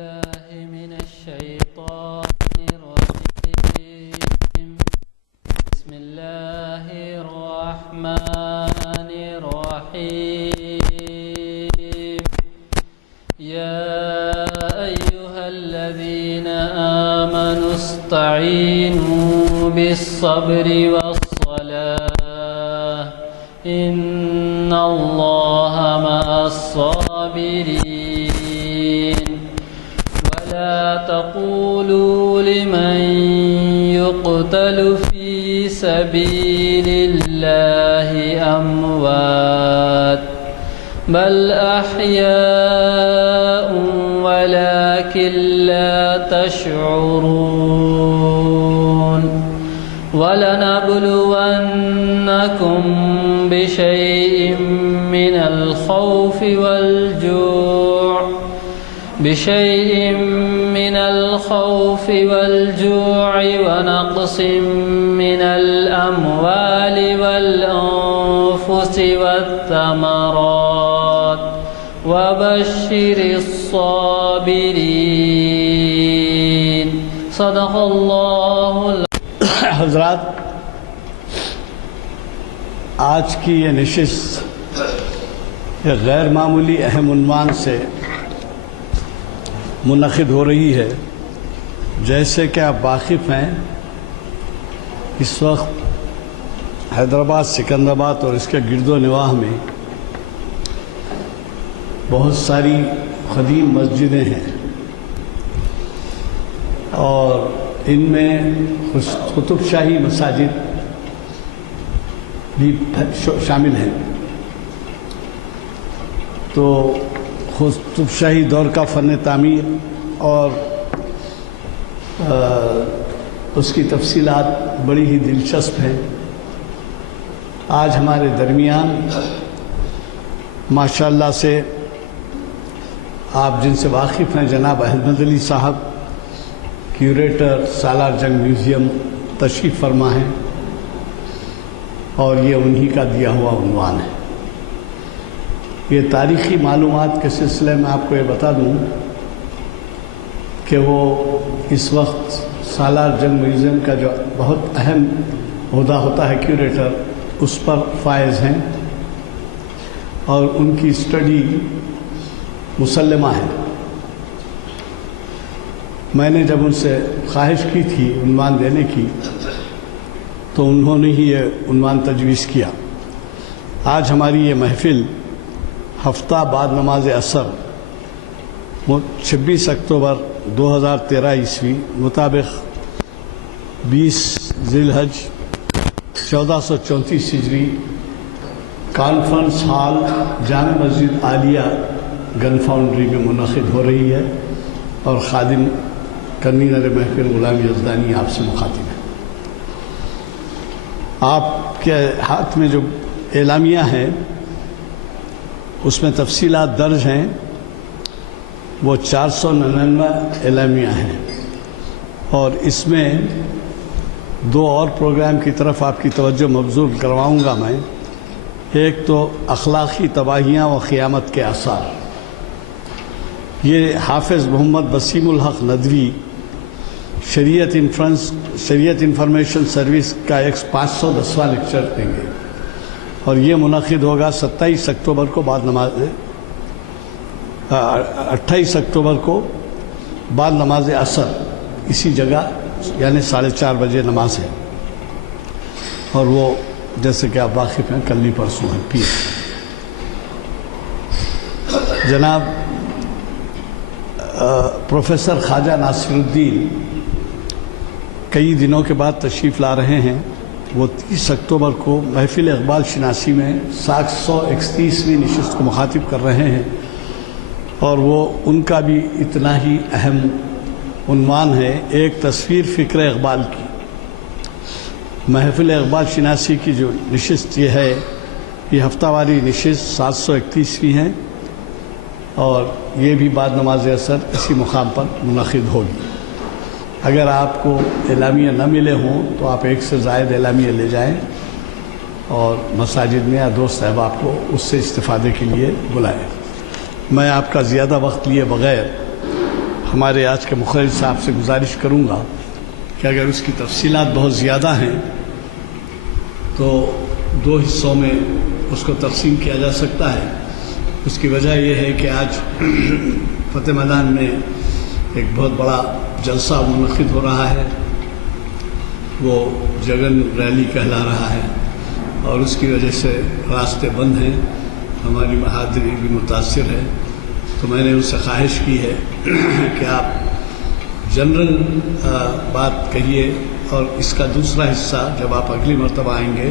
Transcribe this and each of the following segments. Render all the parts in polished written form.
من الشيطان الرجيم. بسم الله الرحمن الرحيم. يا أيها الذين آمنوا استعينوا بالصبر والصلاة إن الله مع الصابرين. ولا تقولوا لمن يقتل في سبيل الله أموات بل أحياء ولكن لا تشعرون. ولنبلونكم بشيء من الخوف والجوع ونقص من الأموال والأنفس والثمرات وبشر الصابرين. صدق اللہ. حضرات، آج کی یہ نشست ایک غیر معمولی اہم عنوان سے منعقد ہو رہی ہے. جیسے کہ آپ واقف ہیں، اس وقت حیدرآباد، سکندرآباد اور اس کے گرد و نواح میں بہت ساری قدیم مسجدیں ہیں اور ان میں قطب شاہی مساجد بھی شامل ہیں. تو قطب شاہی دور کا فن تعمیر اور اس کی تفصیلات بڑی ہی دلچسپ ہیں. آج ہمارے درمیان ماشاءاللہ سے آپ جن سے واقف ہیں جناب احمد علی صاحب، کیوریٹر سالار جنگ میوزیم، تشریف فرما ہیں اور یہ انہی کا دیا ہوا عنوان ہے. یہ تاریخی معلومات کے سلسلے میں آپ کو یہ بتا دوں کہ وہ اس وقت سالار جنگ میوزیم کا جو بہت اہم عہدہ ہوتا ہے کیوریٹر، اس پر فائز ہیں اور ان کی اسٹڈی مسلمہ ہے. میں نے جب ان سے خواہش کی تھی عنوان دینے کی تو انہوں نے ہی یہ عنوان تجویز کیا. آج ہماری یہ محفل ہفتہ بعد نماز عصر 26 اکتوبر 2013 عیسوی مطابق 20 ذی الحج 1434 ہجری کانفرنس ہال جامع مسجد عالیہ گن فاؤنڈری میں منعقد ہو رہی ہے اور خادم کنوینر محفل غلام یزدانی آپ سے مخاطب ہے. آپ کے ہاتھ میں جو اعلامیہ ہے اس میں تفصیلات درج ہیں. وہ 499 اعلامیہ ہیں اور اس میں دو اور پروگرام کی طرف آپ کی توجہ مبذول کرواؤں گا میں. ایک تو اخلاقی تباہیاں و قیامت کے آثار. یہ حافظ محمد وسیم الحق ندوی شریعت انفارمیشن سروس کا 510واں لیکچر دیں گے اور یہ منعقد ہوگا 27 اکتوبر کو بعد نماز 28 اکتوبر کو بعد نماز عصر اسی جگہ، یعنی 4:30 بجے نماز ہے اور وہ جیسے کہ آپ واقف ہیں کل پرسوں ہے پیر. جناب پروفیسر خواجہ ناصر الدین کئی دنوں کے بعد تشریف لا رہے ہیں. وہ 30 اکتوبر کو محفل اقبال شناسی میں 731ویں نشست کو مخاطب کر رہے ہیں اور وہ ان کا بھی اتنا ہی اہم عنوان ہے، ایک تصویر فکر اقبال کی. محفل اقبال شناسی کی جو نشست یہ ہے، یہ ہفتہ واری نشست 731ویں ہے اور یہ بھی بعد نماز عصر اسی مقام پر منعقد ہوگی. اگر آپ کو اعلامیہ نہ ملے ہوں تو آپ ایک سے زائد اعلامیہ لے جائیں اور مساجد میں یا دوست احباب کو اس سے استفادے کے لیے بلائیں. میں آپ کا زیادہ وقت لیے بغیر ہمارے آج کے مخرج صاحب سے گزارش کروں گا کہ اگر اس کی تفصیلات بہت زیادہ ہیں تو 2 حصوں میں اس کو تقسیم کیا جا سکتا ہے۔ اس کی وجہ یہ ہے کہ آج فتح میدان میں ایک بہت بڑا جلسہ منعقد ہو رہا ہے، وہ جگن ریلی کہلا رہا ہے، اور اس کی وجہ سے راستے بند ہیں، ہماری بہادری بھی متاثر ہے۔ تو میں نے ان سے خواہش کی ہے کہ آپ جنرل بات کہیے، اور اس کا دوسرا حصہ جب آپ اگلی مرتبہ آئیں گے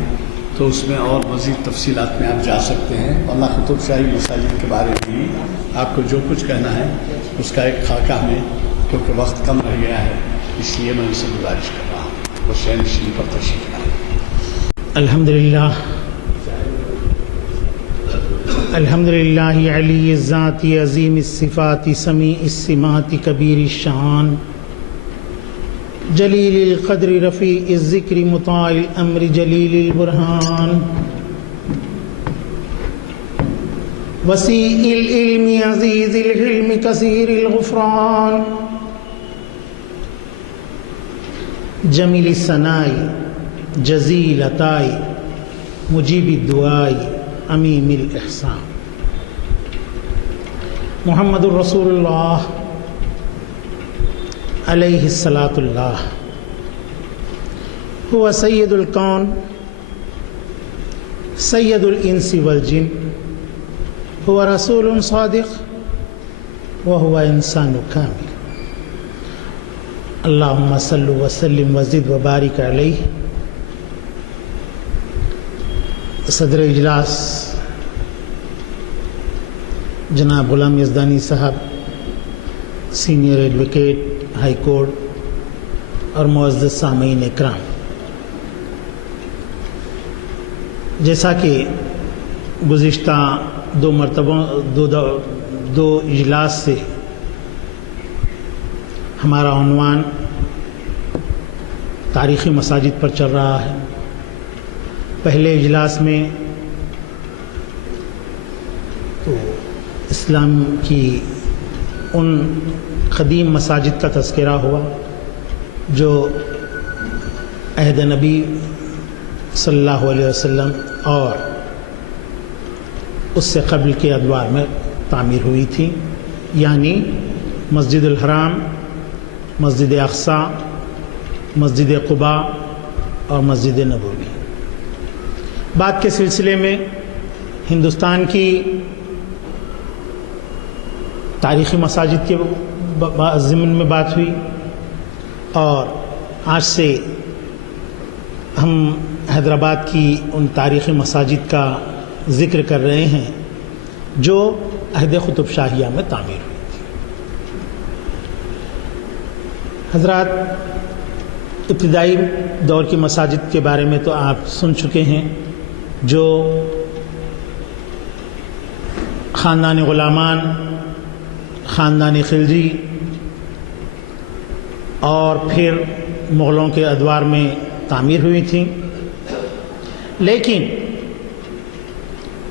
تو اس میں اور مزید تفصیلات میں آپ جا سکتے ہیں، ورنہ قطب شاہی مساجد کے بارے میں بھی آپ کو جو کچھ کہنا ہے اس کا ایک خاکہ میں، کیونکہ وقت کم رہ گیا ہے، اس لیے میں ان سے گزارش کر رہا ہوں وہ شین شریف پر تشریف لائیں۔ الحمدللہ علی الذات عظیم الصفات سمیع السمات کبیر الشان جلیل القدر رفیع الذکر مطاع الامر جلیل البرہان وسیع العلم عزیز الحلم کثیر الغفران جمیل الثناء جزیل عطاء مجیب الدعاء عمیم الاحسان محمد الرسول اللہ علیہ الصلاۃ اللہ هو سید الکون سید الانس والجن هو رسول صادق وهو انسان کامل اللہم صل وسلم وزد وبارک علیہ۔ صدر اجلاس جناب غلام یزدانی صاحب، سینئر ایڈوکیٹ ہائی کورٹ، اور معزز سامعین اکرام، جیسا کہ گزشتہ 2 مرتبوں دو اجلاس سے ہمارا عنوان تاریخی مساجد پر چل رہا ہے۔ پہلے اجلاس میں تو اسلام کی ان قدیم مساجد کا تذکرہ ہوا جو عہد نبی صلی اللہ علیہ وسلم اور اس سے قبل کے ادوار میں تعمیر ہوئی تھی، یعنی مسجد الحرام، مسجد اقصی، مسجد قباء اور مسجد نبوی۔ بعد کے سلسلے میں ہندوستان کی تاریخی مساجد کے ضمن میں بات ہوئی، اور آج سے ہم حیدرآباد کی ان تاریخی مساجد کا ذکر کر رہے ہیں جو عہد قطب شاہیہ میں تعمیر ہوئی تھی۔ حضرات، ابتدائی دور کی مساجد کے بارے میں تو آپ سن چکے ہیں، جو خاندان غلامان، خاندان خلجی اور پھر مغلوں کے ادوار میں تعمیر ہوئی تھیں، لیکن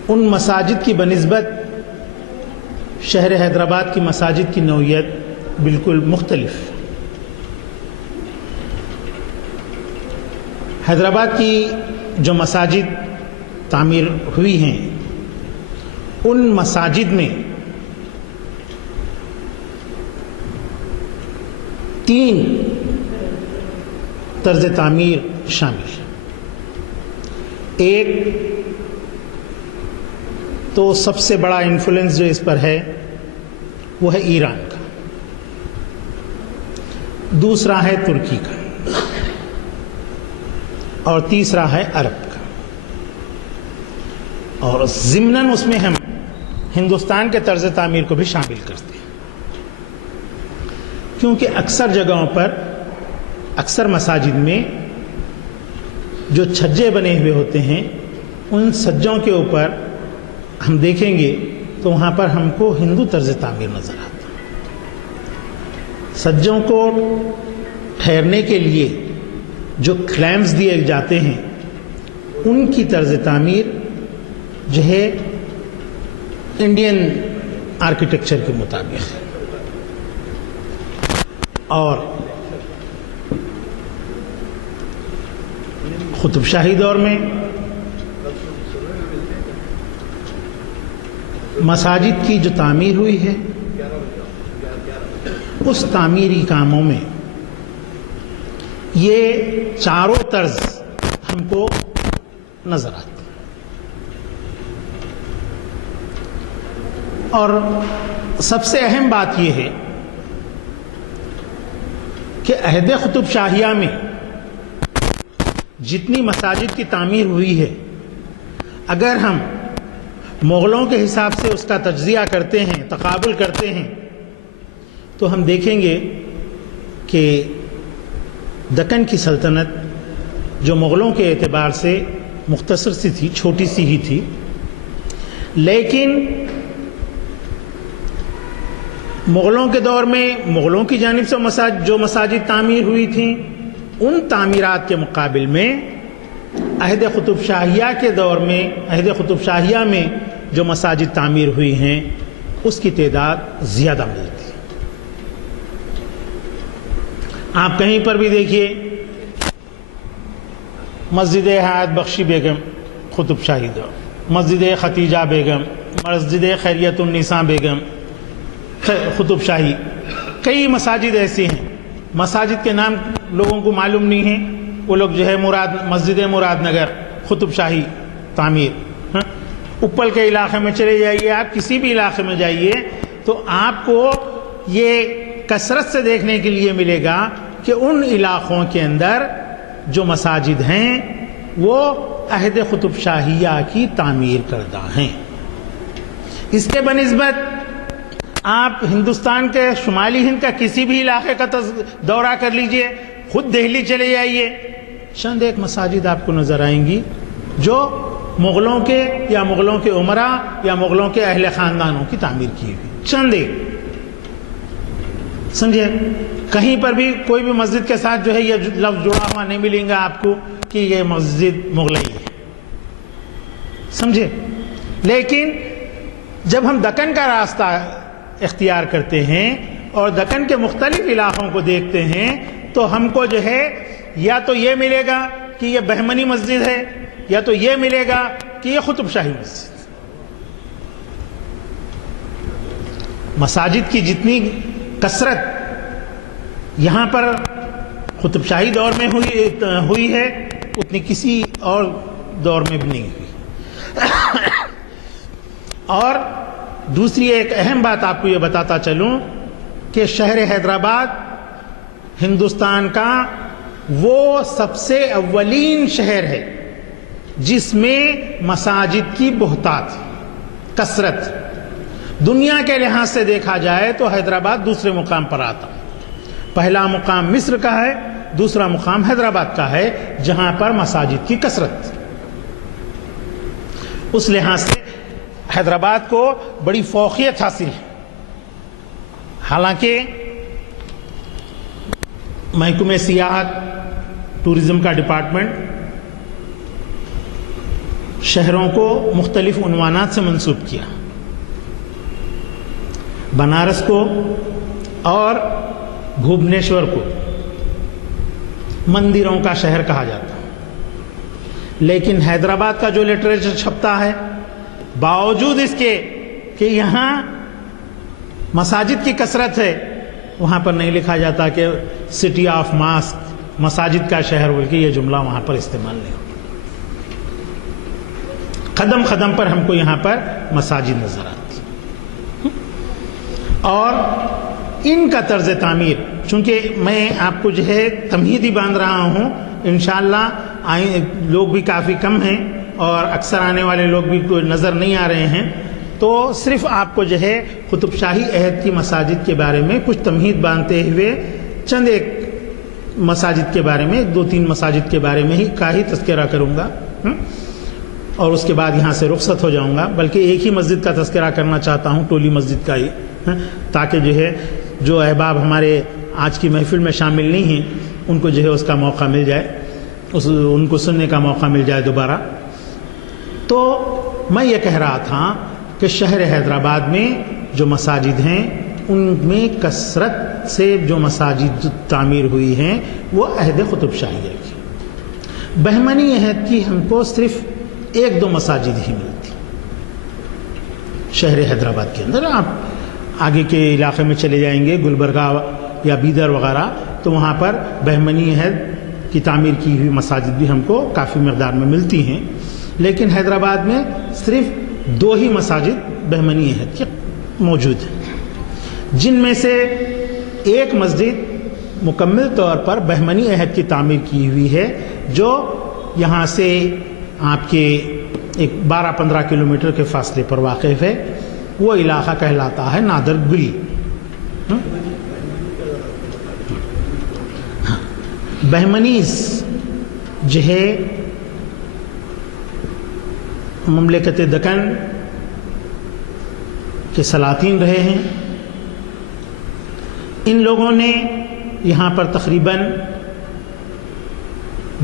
ان مساجد کی بنسبت شہر حیدرآباد کی مساجد کی نوعیت بالکل مختلف۔ حیدرآباد کی جو مساجد تعمیر ہوئی ہیں، ان مساجد میں 3 طرز تعمیر شامل ہے۔ ایک تو سب سے بڑا انفلوئنس جو اس پر ہے وہ ہے ایران کا، دوسرا ہے ترکی کا، اور تیسرا ہے عرب کا، اور ضمناً اس میں ہم ہندوستان کے طرز تعمیر کو بھی شامل کرتے ہیں، کیونکہ اکثر جگہوں پر، اکثر مساجد میں جو چھجے بنے ہوئے ہوتے ہیں، ان سجوں کے اوپر ہم دیکھیں گے تو وہاں پر ہم کو ہندو طرز تعمیر نظر آتا ہے۔ سجوں کو ٹھہرنے کے لیے جو کلیمز دیے جاتے ہیں، ان کی طرز تعمیر جو ہے انڈین آرکیٹیکچر کے مطابق ہے۔ اور قطب شاہی دور میں مساجد کی جو تعمیر ہوئی ہے، اس تعمیری کاموں میں یہ چاروں طرز ہم کو نظر آتی، اور سب سے اہم بات یہ ہے کہ عہد قطب شاہیہ میں جتنی مساجد کی تعمیر ہوئی ہے، اگر ہم مغلوں کے حساب سے اس کا تجزیہ کرتے ہیں، تقابل کرتے ہیں، تو ہم دیکھیں گے کہ دکن کی سلطنت جو مغلوں کے اعتبار سے مختصر سی تھی، چھوٹی سی ہی تھی، لیکن مغلوں کے دور میں مغلوں کی جانب سے جو مساجد تعمیر ہوئی تھیں، ان تعمیرات کے مقابل میں عہد قطب شاہیہ کے دور میں، عہد قطب شاہیہ میں جو مساجد تعمیر ہوئی ہیں، اس کی تعداد زیادہ ملتی ہے۔ آپ کہیں پر بھی دیکھیے، مسجد حیات بخشی بیگم قطب شاہی دور، مسجد ختیجہ بیگم، مسجد خیریت النساء بیگم قطب شاہی، کئی مساجد ایسی ہیں، مساجد کے نام لوگوں کو معلوم نہیں ہیں، وہ لوگ جو ہے مسجد مراد نگر قطب شاہی تعمیر۔ اپل کے علاقے میں چلے جائیے، آپ کسی بھی علاقے میں جائیے تو آپ کو یہ کثرت سے دیکھنے کے لیے ملے گا کہ ان علاقوں کے اندر جو مساجد ہیں وہ عہد قطب شاہیہ کی تعمیر کردہ ہیں۔ اس کے بنسبت آپ ہندوستان کے شمالی ہند کا کسی بھی علاقے کا دورہ کر لیجئے، خود دہلی چلے جائیے، چند ایک مساجد آپ کو نظر آئیں گی جو مغلوں کے یا مغلوں کے عمراء یا مغلوں کے اہل خاندانوں کی تعمیر کی ہوئی، چند ایک، سمجھے؟ کہیں پر بھی کوئی بھی مسجد کے ساتھ جو ہے یہ لفظ جڑا ہوا نہیں ملیں گا آپ کو کہ یہ مسجد مغلئی ہے، سمجھے؟ لیکن جب ہم دکن کا راستہ اختیار کرتے ہیں اور دکن کے مختلف علاقوں کو دیکھتے ہیں تو ہم کو جو ہے یا تو یہ ملے گا کہ یہ بہمنی مسجد ہے، یا تو یہ ملے گا کہ یہ قطب شاہی مسجد۔ مساجد کی جتنی کثرت یہاں پر قطب شاہی دور میں ہوئی ہے، اتنی کسی اور دور میں بھی نہیں ہوئی۔ اور دوسری ایک اہم بات آپ کو یہ بتاتا چلوں کہ شہر حیدرآباد ہندوستان کا وہ سب سے اولین شہر ہے جس میں مساجد کی بہتات، کثرت، دنیا کے لحاظ سے دیکھا جائے تو حیدرآباد دوسرے مقام پر آتا۔ پہلا مقام مصر کا ہے، دوسرا مقام حیدرآباد کا ہے جہاں پر مساجد کی کثرت۔ اس لحاظ سے حیدرآباد کو بڑی فوقیت حاصل ہے۔ حالانکہ محکمہ سیاحت، ٹورزم کا ڈپارٹمنٹ شہروں کو مختلف عنوانات سے منسوب کیا، بنارس کو اور بھوبنیشور کو مندروں کا شہر کہا جاتا ہے، لیکن حیدرآباد کا جو لٹریچر چھپتا ہے، باوجود اس کے کہ یہاں مساجد کی کثرت ہے، وہاں پر نہیں لکھا جاتا کہ سٹی آف ماسک، مساجد کا شہر، بلکہ یہ جملہ وہاں پر استعمال نہیں ہوتا۔ قدم قدم پر ہم کو یہاں پر مساجد نظر آتی، اور ان کا طرز تعمیر، چونکہ میں آپ کو جو ہے تمہیدی باندھ رہا ہوں، انشاءاللہ لوگ بھی کافی کم ہیں اور اکثر آنے والے لوگ بھی نظر نہیں آ رہے ہیں، تو صرف آپ کو جو ہے قطب شاہی عہد کی مساجد کے بارے میں کچھ تمہید باندھتے ہوئے چند ایک مساجد کے بارے میں، دو تین مساجد کے بارے میں ہی تذکرہ کروں گا، اور اس کے بعد یہاں سے رخصت ہو جاؤں گا۔ بلکہ ایک ہی مسجد کا تذکرہ کرنا چاہتا ہوں، ٹولی مسجد کا ہی، تاکہ جو ہے جو احباب ہمارے آج کی محفل میں شامل نہیں ہیں ان کو جو ہے اس کا موقع مل جائے، ان کو سننے کا موقع مل جائے دوبارہ۔ تو میں یہ کہہ رہا تھا کہ شہر حیدرآباد میں جو مساجد ہیں ان میں کثرت سے جو مساجد تعمیر ہوئی ہیں وہ عہد قطب شاہیہ کی. بہمنی عہد کی ہم کو صرف 1-2 مساجد ہی ملتی شہر حیدرآباد کے اندر. آپ آگے کے علاقے میں چلے جائیں گے گلبرگہ یا بیدر وغیرہ تو وہاں پر بہمنی عہد کی تعمیر کی ہوئی مساجد بھی ہم کو کافی مقدار میں ملتی ہیں. لیکن حیدرآباد میں صرف 2 ہی مساجد بہمنی عہد کی موجود ہیں، جن میں سے ایک مسجد مکمل طور پر بہمنی عہد کی تعمیر کی ہوئی ہے جو یہاں سے آپ کے ایک 12-15 کلومیٹر کے فاصلے پر واقع ہے. وہ علاقہ کہلاتا ہے نادر گلی. بہمنیز جو ہے مملکت دکن کے سلاطین رہے ہیں. ان لوگوں نے یہاں پر تقریباً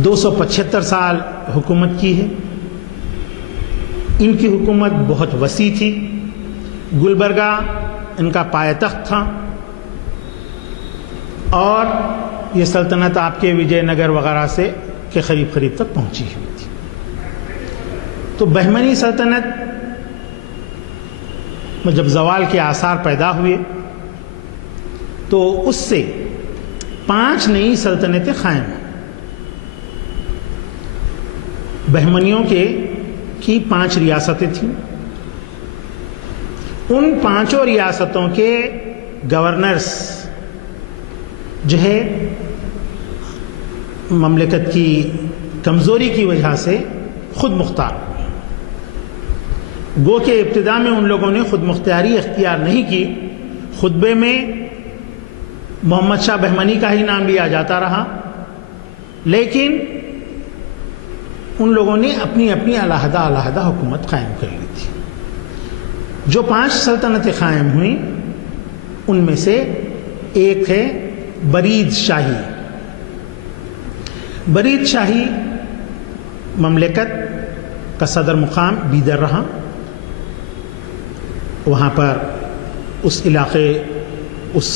275 سال حکومت کی ہے. ان کی حکومت بہت وسیع تھی. گلبرگہ ان کا پایہ تخت تھا اور یہ سلطنت آپ کے وجے نگر وغیرہ سے کے قریب تک پہنچی ہوئی تھی. تو بہمنی سلطنت میں جب زوال کے آثار پیدا ہوئے تو اس سے 5 نئی سلطنتیں قائم ہوئیں. بہمنیوں کی 5 ریاستیں تھیں. ان 5 ریاستوں کے گورنرز جو ہے مملکت کی کمزوری کی وجہ سے خود مختار ہوئے. گو کہ ابتدا میں ان لوگوں نے خود مختاری اختیار نہیں کی. خطبے میں محمد شاہ بہمنی کا ہی نام لیا جاتا رہا، لیکن ان لوگوں نے اپنی علیحدہ حکومت قائم کر لی تھی. جو 5 سلطنتیں قائم ہوئیں ان میں سے ایک ہے برید شاہی. برید شاہی مملکت کا صدر مقام بیدر رہا. وہاں پر اس علاقے اس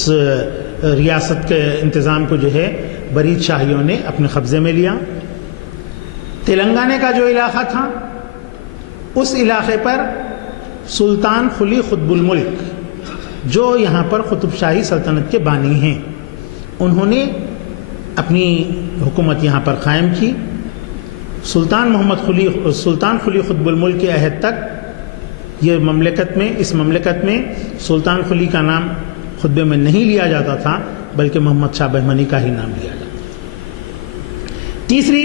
ریاست کے انتظام کو جو ہے برید شاہیوں نے اپنے قبضے میں لیا. تلنگانہ کا جو علاقہ تھا اس علاقے پر سلطان قلی قطب الملک جو یہاں پر قطب شاہی سلطنت کے بانی ہیں انہوں نے اپنی حکومت یہاں پر قائم کی. سلطان قلی قطب الملک کے عہد تک یہ اس مملکت میں سلطان قلی کا نام خطبے میں نہیں لیا جاتا تھا بلکہ محمد شاہ بہمنی کا ہی نام لیا جاتا تھا. تیسری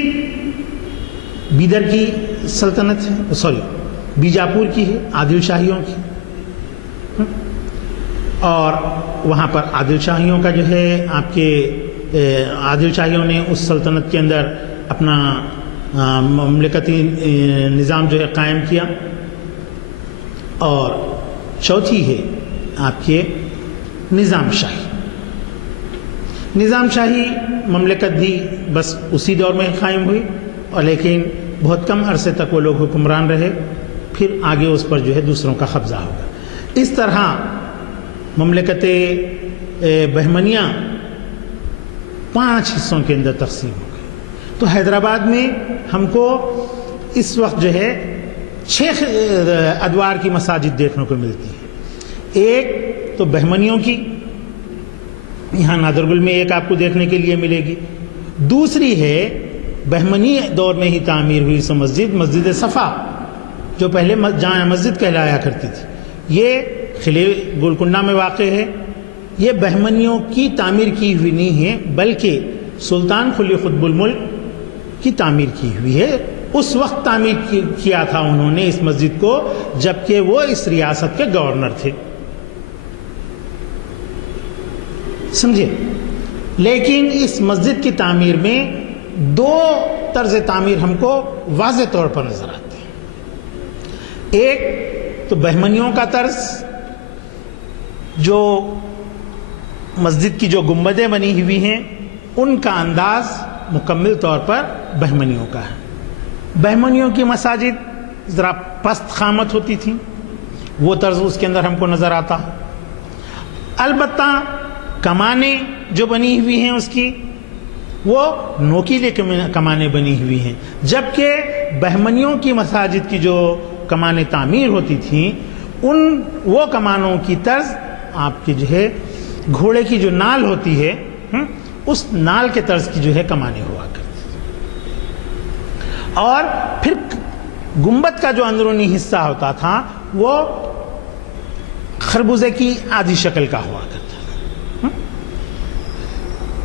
بیدر کی سلطنت ہے، بیجاپور کی ہے، عادل شاہیوں کی. اور وہاں پر عادل شاہیوں کا جو ہے آپ کے عادل شاہیوں نے اس سلطنت کے اندر اپنا مملکتی نظام جو ہے قائم کیا. اور چوتھی ہے آپ کے نظام شاہی. نظام شاہی مملکت بھی بس اسی دور میں قائم ہوئی اور لیکن بہت کم عرصے تک وہ لوگ حکمران رہے، پھر آگے اس پر جو ہے دوسروں کا قبضہ ہوگا. اس طرح مملکت بہمنیہ 5 حصوں کے اندر تقسیم ہو گئی. تو حیدرآباد میں ہم کو اس وقت جو ہے 6 ادوار کی مساجد دیکھنے کو ملتی ہے. ایک تو بہمنیوں کی، یہاں نادرگل میں ایک آپ کو دیکھنے کے لیے ملے گی. دوسری ہے بہمنی دور میں ہی تعمیر ہوئی مسجد صفا جو پہلے جامع مسجد کہلایا کرتی تھی. یہ قلعے گولکنڈہ میں واقع ہے. یہ بہمنیوں کی تعمیر کی ہوئی نہیں ہے بلکہ سلطان قلی قطب الملک کی تعمیر کی ہوئی ہے. اس وقت تعمیر کیا تھا انہوں نے اس مسجد کو جبکہ وہ اس ریاست کے گورنر تھے. سمجھے؟ لیکن اس مسجد کی تعمیر میں 2 طرز تعمیر ہم کو واضح طور پر نظر آتے ہیں. ایک تو بہمنیوں کا طرز، جو مسجد کی جو گنبدیں بنی ہوئی ہیں ان کا انداز مکمل طور پر بہمنیوں کا ہے. بہمنیوں کی مساجد ذرا پست قامت ہوتی تھیں، وہ طرز اس کے اندر ہم کو نظر آتا ہے. البتہ کمانیں جو بنی ہوئی ہیں اس کی وہ نوکیلے کمانیں بنی ہوئی ہیں، جبکہ بہمنیوں کی مساجد کی جو کمانیں تعمیر ہوتی تھیں وہ کمانوں کی طرز آپ کی جو ہے گھوڑے کی جو نال ہوتی ہے اس نال کے طرز کی جو ہے کمانیں ہوا کرتی اور پھر گنبد کا جو اندرونی حصہ ہوتا تھا وہ خربوزے کی آدھی شکل کا ہوا کرتا تھا۔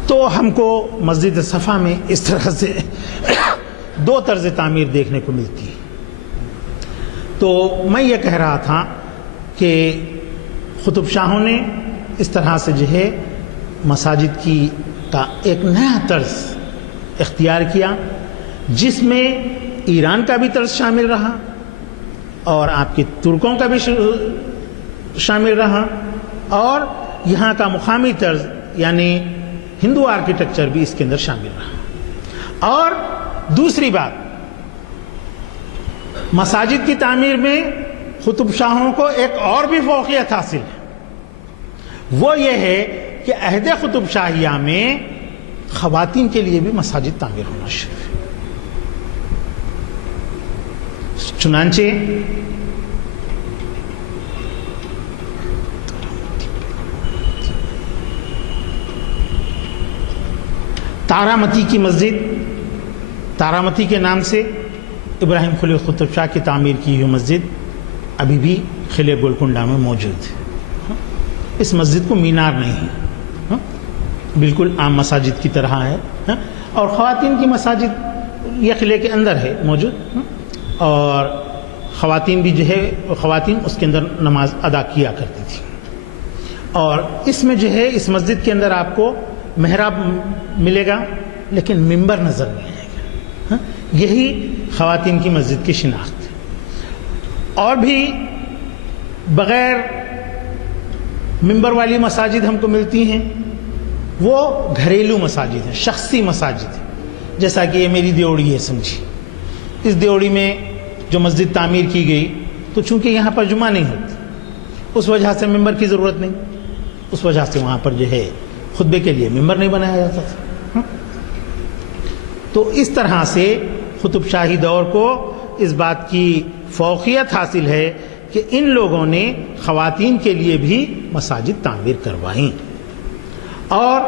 تو ہم کو مسجد صفا میں اس طرح سے دو طرز تعمیر دیکھنے کو ملتی ہے۔ تو میں یہ کہہ رہا تھا کہ قطب شاہوں نے اس طرح سے جو ہے مساجد کا ایک نیا طرز اختیار کیا، جس میں ایران کا بھی طرز شامل رہا اور آپ کے ترکوں کا بھی شامل رہا اور یہاں کا مقامی طرز یعنی ہندو آرکیٹیکچر بھی اس کے اندر شامل رہا۔ اور دوسری بات، مساجد کی تعمیر میں قطب شاہوں کو ایک اور بھی فوقیت حاصل ہے، وہ یہ ہے کہ عہد قطب شاہیہ میں خواتین کے لیے بھی مساجد تعمیر ہونا شروع ہے۔ چنانچہ تارامتی کی مسجد، تارامتی کے نام سے ابراہیم خلیل قطب شاہ کی تعمیر کی ہوئی مسجد ابھی بھی قلعہ گولکنڈہ میں موجود ہے۔ اس مسجد کو مینار نہیں ہے، بالکل عام مساجد کی طرح ہے، اور خواتین کی مساجد یہ قلعے کے اندر ہے موجود، اور خواتین بھی جو ہے خواتین اس کے اندر نماز ادا کیا کرتی تھی۔ اور اس میں جو ہے اس مسجد کے اندر آپ کو محراب ملے گا لیکن ممبر نظر نہیں آئے گا۔ یہی خواتین کی مسجد کی شناخت ہے۔ اور بھی بغیر ممبر والی مساجد ہم کو ملتی ہیں، وہ گھریلو مساجد ہیں، شخصی مساجد ہیں، جیسا کہ یہ میری دیوڑی ہے سمجھی۔ اس دیوڑی میں جو مسجد تعمیر کی گئی تو چونکہ یہاں پر جمعہ نہیں ہوتی، اس وجہ سے ممبر کی ضرورت نہیں، اس وجہ سے وہاں پر جو ہے خطبے کے لیے ممبر نہیں بنایا جاتا تھا۔ تو اس طرح سے قطب شاہی دور کو اس بات کی فوقیت حاصل ہے کہ ان لوگوں نے خواتین کے لیے بھی مساجد تعمیر کروائیں۔ اور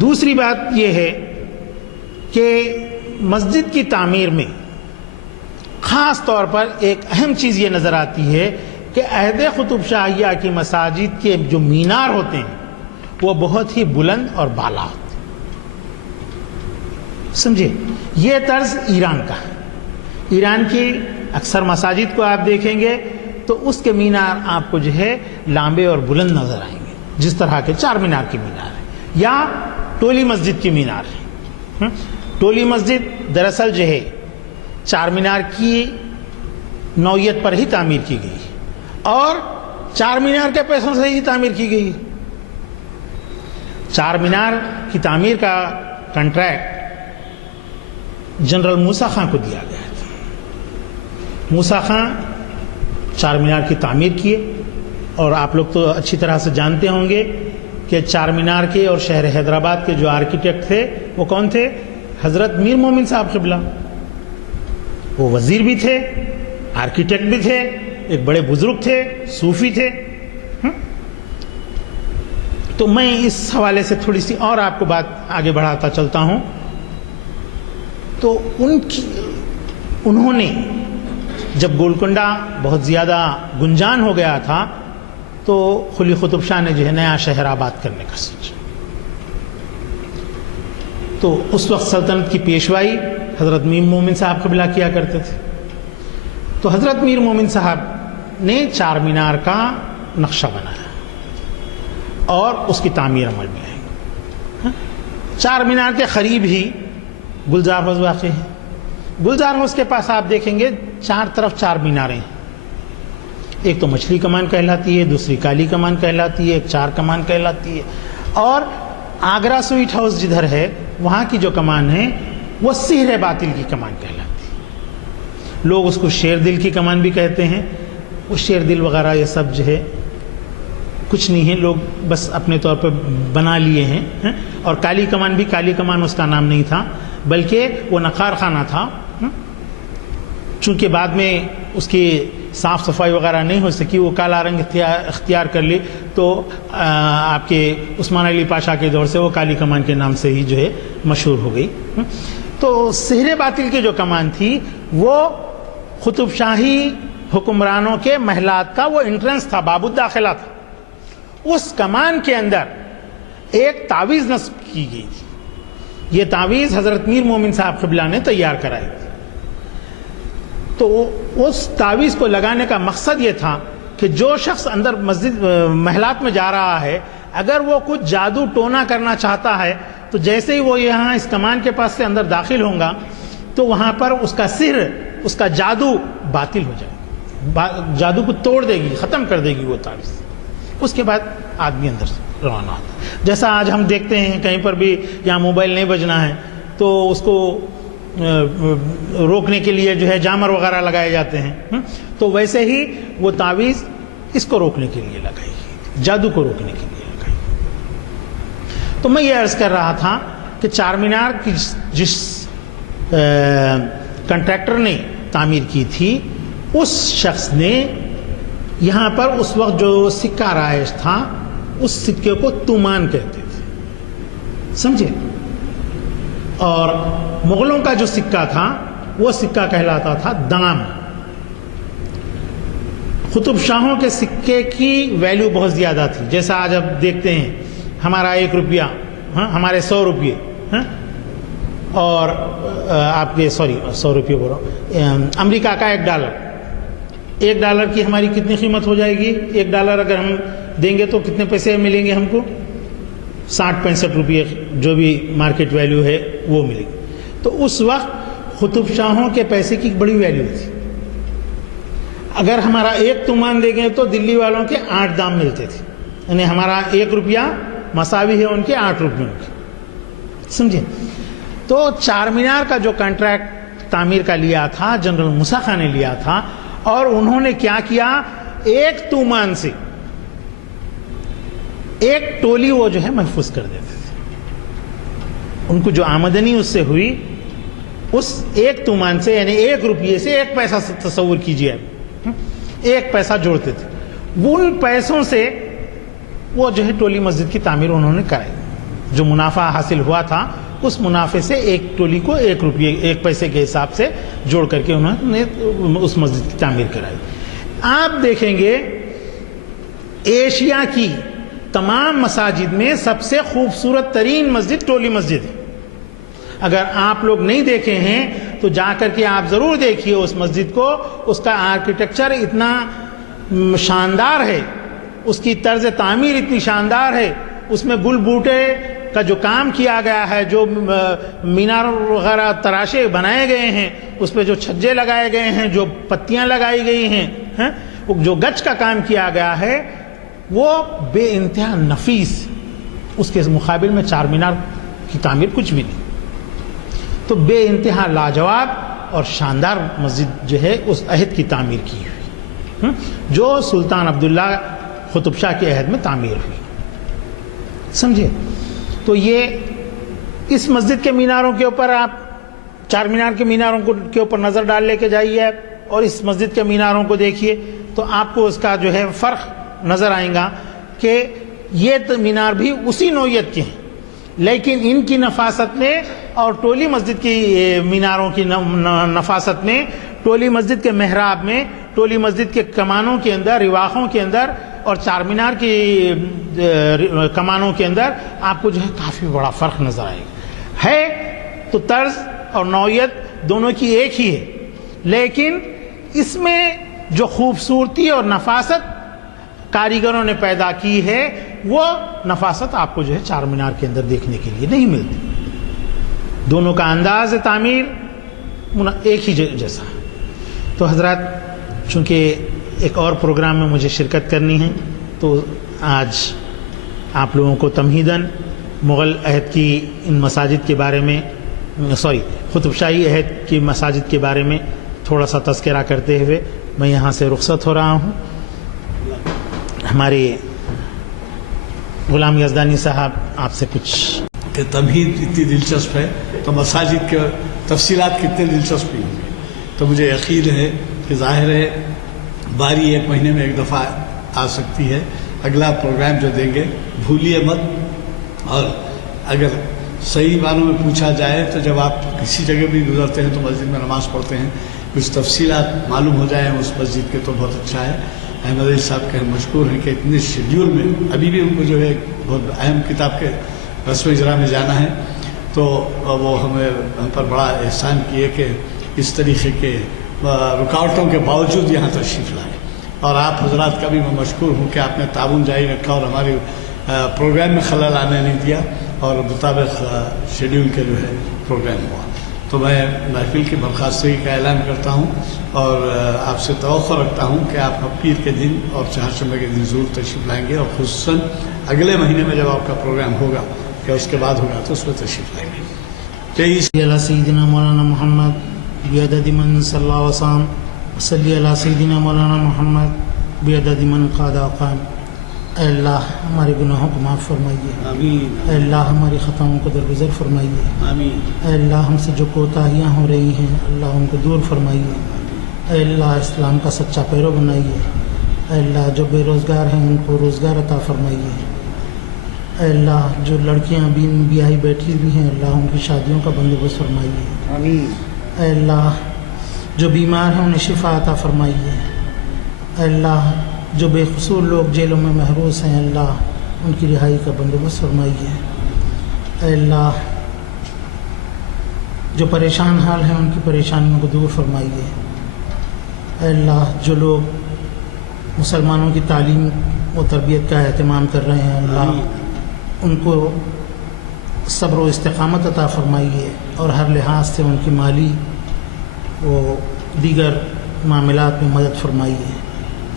دوسری بات یہ ہے کہ مسجد کی تعمیر میں خاص طور پر ایک اہم چیز یہ نظر آتی ہے کہ عہد قطب شاہیہ کی مساجد کے جو مینار ہوتے ہیں وہ بہت ہی بلند اور بالا ہوتے ہیں۔ سمجھے، یہ طرز ایران کا ہے۔ ایران کی اکثر مساجد کو آپ دیکھیں گے تو اس کے مینار آپ کو جو ہے لمبے اور بلند نظر آئیں گے، جس طرح کے چار مینار کی مینار ہے یا ٹولی مسجد کی مینار ہے۔ ٹولی مسجد دراصل جو ہے چار مینار کی نوعیت پر ہی تعمیر کی گئی اور چار مینار کے پیسوں سے ہی تعمیر کی گئی۔ چار مینار کی تعمیر کا کنٹریکٹ جنرل موسیٰ خان کو دیا گیا تھا۔ موسیٰ خان چار مینار کی تعمیر کیے، اور آپ لوگ تو اچھی طرح سے جانتے ہوں گے کہ چار مینار کے اور شہر حیدرآباد کے جو آرکیٹیکٹ تھے وہ کون تھے؟ حضرت میر مومن صاحب قبلہ۔ وہ وزیر بھی تھے، آرکیٹیکٹ بھی تھے، ایک بڑے بزرگ تھے، صوفی تھے۔ تو میں اس حوالے سے تھوڑی سی اور آپ کو بات آگے بڑھاتا چلتا ہوں۔ تو انہوں نے جب گولکنڈہ بہت زیادہ گنجان ہو گیا تھا تو قلی قطب شاہ نے جو ہے نیا شہر آباد کرنے کا سوچا۔ تو اس وقت سلطنت کی پیشوائی حضرت میر مومن صاحب قبلہ کیا کرتے تھے۔ تو حضرت میر مومن صاحب نے چار مینار کا نقشہ بنایا اور اس کی تعمیر عمل میں آئی۔ چار مینار کے قریب ہی گلزار ہاؤس واقع ہے۔ گلزار ہاؤس کے پاس آپ دیکھیں گے چار طرف چار میناریں ہیں، ایک تو مچھلی کمان کہلاتی ہے، دوسری کالی کمان کہلاتی ہے، ایک چار کمان کہلاتی ہے، اور آگرہ سویٹ ہاؤس جدھر ہے وہاں کی جو کمان ہے وہ سحر باطل کی کمان کہلاتی ہے۔ لوگ اس کو شیر دل کی کمان بھی کہتے ہیں۔ وہ شیر دل وغیرہ یہ سب جو ہے کچھ نہیں ہے، لوگ بس اپنے طور پہ بنا لیے ہیں. اور کالی کمان بھی کالی کمان اس کا نام نہیں تھا، بلکہ وہ نقار خانہ تھا. چونکہ بعد میں اس کی صاف صفائی وغیرہ نہیں ہو سکی، وہ کالا رنگ اختیار کر لی، تو آپ کے عثمان علی پاشا کے دور سے وہ کالی کمان کے نام سے ہی جو ہے مشہور ہو گئی. تو سحر باطل کی جو کمان تھی وہ قطب شاہی حکمرانوں کے محلات کا وہ انٹرنس تھا، باب الداخلہ تھا. اس کمان کے اندر ایک تعویذ نصب کی گئی تھی. یہ تعویذ حضرت میر مومن صاحب قبلہ نے تیار کرائی تھی. تو اس تعویذ کو لگانے کا مقصد یہ تھا کہ جو شخص اندر مسجد محلات میں جا رہا ہے، اگر وہ کچھ جادو ٹونا کرنا چاہتا ہے تو جیسے ہی وہ یہاں اس کمان کے پاس سے اندر داخل ہوں گا تو وہاں پر اس کا سحر، اس کا جادو باطل ہو جائے گا، جادو کو توڑ دے گی، ختم کر دے گی وہ تعویذ. اس کے بعد آدمی اندر سے روانہ ہوتا ہے. جیسا آج ہم دیکھتے ہیں کہیں پر بھی یہاں موبائل نہیں بجنا ہے تو اس کو روکنے کے لیے جو ہے جامر وغیرہ لگائے جاتے ہیں. تو ویسے ہی وہ تعویذ اس کو روکنے کے لیے لگائی گئی، جادو کو روکنے کے لیے لگائی. تو میں یہ عرض کر رہا تھا کہ چار مینار کی جس کنٹریکٹر نے تعمیر کی تھی، اس شخص نے یہاں پر اس وقت جو سکہ رائج تھا اس سکے کو تومان کہتے تھے، سمجھے. اور مغلوں کا جو سکہ تھا وہ سکہ کہلاتا تھا دام. قطب شاہوں کے سکے کی ویلیو بہت زیادہ تھی. جیسا آج اب دیکھتے ہیں ہمارا 1 روپیہ، ہمارے 100 روپیے، اور آپ کے 100 روپیے بول رہا ہوں، امریکہ کا $1 کی ہماری کتنی قیمت ہو جائے گی؟ $1 اگر ہم دیں گے تو کتنے پیسے ملیں گے ہم کو؟ 60-65 روپیے جو بھی مارکیٹ ویلیو ہے وہ ملے گی. تو اس وقت قطب شاہوں کے پیسے کی بڑی ویلیو تھی. اگر ہمارا 1 تومان دیں گے تو دلی والوں کے 8 دام ملتے تھے، یعنی ہمارا 1 روپیہ مساوی ہے ان کے 8 روپیوں کے، سمجھے. تو چار مینار کا جو کنٹریکٹ تعمیر کا لیا تھا جنرل موسیٰ خان نے لیا تھا، اور انہوں نے کیا کیا، 1 تومان سے 1 ٹولی وہ جو ہے محفوظ کر دیتے تھے. ان کو جو آمدنی اس سے ہوئی، اس 1 تومان سے یعنی 1 روپیے سے 1 پیسہ تصور کیجئے، 1 پیسہ جوڑتے تھے. ان پیسوں سے وہ جو ہے ٹولی مسجد کی تعمیر انہوں نے کرائی. جو منافع حاصل ہوا تھا اس منافع سے 1 ٹولی کو 1 روپیے 1 پیسے کے حساب سے جوڑ کر کے انہوں نے اس مسجد کی تعمیر کرائی. آپ دیکھیں گے ایشیا کی تمام مساجد میں سب سے خوبصورت ترین مسجد ٹولی مسجد ہے. اگر آپ لوگ نہیں دیکھے ہیں تو جا کر کے آپ ضرور دیکھیے اس مسجد کو. اس کا آرکیٹیکچر اتنا شاندار ہے، اس کی طرز تعمیر اتنی شاندار ہے، اس میں گل بوٹے کا جو کام کیا گیا ہے، جو مینار وغیرہ تراشے بنائے گئے ہیں، اس پہ جو چھجے لگائے گئے ہیں، جو پتیاں لگائی گئی ہیں، جو گچ کا کام کیا گیا ہے، وہ بے انتہا نفیس. اس کے مقابل میں چار مینار کی تعمیر کچھ بھی نہیں. تو بے انتہا لاجواب اور شاندار مسجد جو ہے اس عہد کی تعمیر کی ہوئی، جو سلطان عبداللہ قطب شاہ کے عہد میں تعمیر ہوئی، سمجھے. تو یہ اس مسجد کے میناروں کے اوپر آپ چار مینار کے میناروں کے اوپر نظر ڈال لے کے جائیے اور اس مسجد کے میناروں کو دیکھیے تو آپ کو اس کا جو ہے فرق نظر آئے گا کہ یہ مینار بھی اسی نوعیت کے ہیں، لیکن ان کی نفاست میں اور ٹولی مسجد کی میناروں کی نفاست میں، ٹولی مسجد کے محراب میں، ٹولی مسجد کے کمانوں کے اندر، رواقوں کے اندر اور چار مینار کی کمانوں کے اندر آپ کو جو ہے کافی بڑا فرق نظر آئے گا. ہے تو طرز اور نوعیت دونوں کی ایک ہی ہے، لیکن اس میں جو خوبصورتی اور نفاست کاریگروں نے پیدا کی ہے وہ نفاست آپ کو جو ہے چار مینار کے اندر دیکھنے کے لیے نہیں ملتی. دونوں کا انداز تعمیر ایک ہی جیسا ہے. تو حضرات، چونکہ ایک اور پروگرام میں مجھے شرکت کرنی ہے تو آج آپ لوگوں کو تمہیداً مغل عہد کی ان مساجد کے بارے میں قطب شاہی عہد کی مساجد کے بارے میں تھوڑا سا تذکرہ کرتے ہوئے میں یہاں سے رخصت ہو رہا ہوں. ہمارے غلام یزدانی صاحب آپ سے کچھ کہ تمہید اتنی دلچسپ ہے تو مساجد کے تفصیلات کتنے دلچسپ ہوں گے. تو مجھے یقین ہے کہ ظاہر ہے باری 1 مہینے میں 1 دفعہ آ سکتی ہے. اگلا پروگرام جو دیں گے بھولیے مت, اور اگر صحیح معنوں میں پوچھا جائے تو جب آپ کسی جگہ بھی گزرتے ہیں تو مسجد میں نماز پڑھتے ہیں, کچھ تفصیلات معلوم ہو جائیں اس مسجد کے تو بہت اچھا ہے. احمد علی صاحب کے ہم مشکور ہیں کہ اتنے شیڈیول میں ابھی بھی ان کو جو ہے بہت اہم کتاب کے رسم اجرا میں جانا ہے, تو وہ ہم پر بڑا احسان کیے کہ اس طریقے کے رکاوٹوں کے باوجود یہاں تشریف لائے. اور آپ حضرات کا بھی میں مشکور ہوں کہ آپ نے تعاون جاری رکھا اور ہمارے پروگرام میں خلل آنے نہیں دیا, اور مطابق شیڈیول کے جو ہے پروگرام ہوا. تو میں محفل کی برخاستگی کا اعلان کرتا ہوں اور آپ سے توقع رکھتا ہوں کہ آپ پیر کے دن اور چہارشنبے کے دن ضرور تشریف لائیں گے, اور خصوصاً اگلے مہینے میں جب آپ کا پروگرام ہوگا کہ اس کے بعد ہوگا تو اس میں تشریف لائیں گے. علی سیدنا مولانا محمد بعدد من صلی اللہ علیہ وسلم, صلی علی سیدنا مولانا محمد بعدد من قاد وقام. اے اللہ ہمارے گناہوں کو معاف فرمائیے, آمین. اے اللہ ہماری خطاؤں کو درگزر فرمائیے, آمین. اے اللہ ہم سے جو کوتاہیاں ہو رہی ہیں اللہ ان کو دور فرمائیے, اے اللہ اسلام کا سچا پیرو بنائیے, اے اللہ جو بے روزگار ہیں ان کو روزگار عطا فرمائیے, اے اللہ جو لڑکیاں بین بیاہی بیٹھی ہوئی ہیں اللہ ان کی شادیوں کا بندوبست فرمائیے, آمین. اے اللہ جو بیمار ہیں انہیں شفا عطا فرمائیے, اے اللہ جو بے قصور لوگ جیلوں میں محروس ہیں اللہ ان کی رہائی کا بندوبست فرمائیے, اے اللہ جو پریشان حال ہیں ان کی پریشانیوں کو دور فرمائیے, اے اللہ جو لوگ مسلمانوں کی تعلیم و تربیت کا اہتمام کر رہے ہیں اللہ ان کو صبر و استقامت عطا فرمائیے, اور ہر لحاظ سے ان کی مالی و دیگر معاملات میں مدد فرمائیے.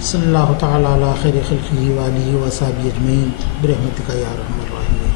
صلی اللہ تعالی علی خیر خلقہ و آلہ و اصحابہ اجمعین برحمتک یا ارحم الراحمین.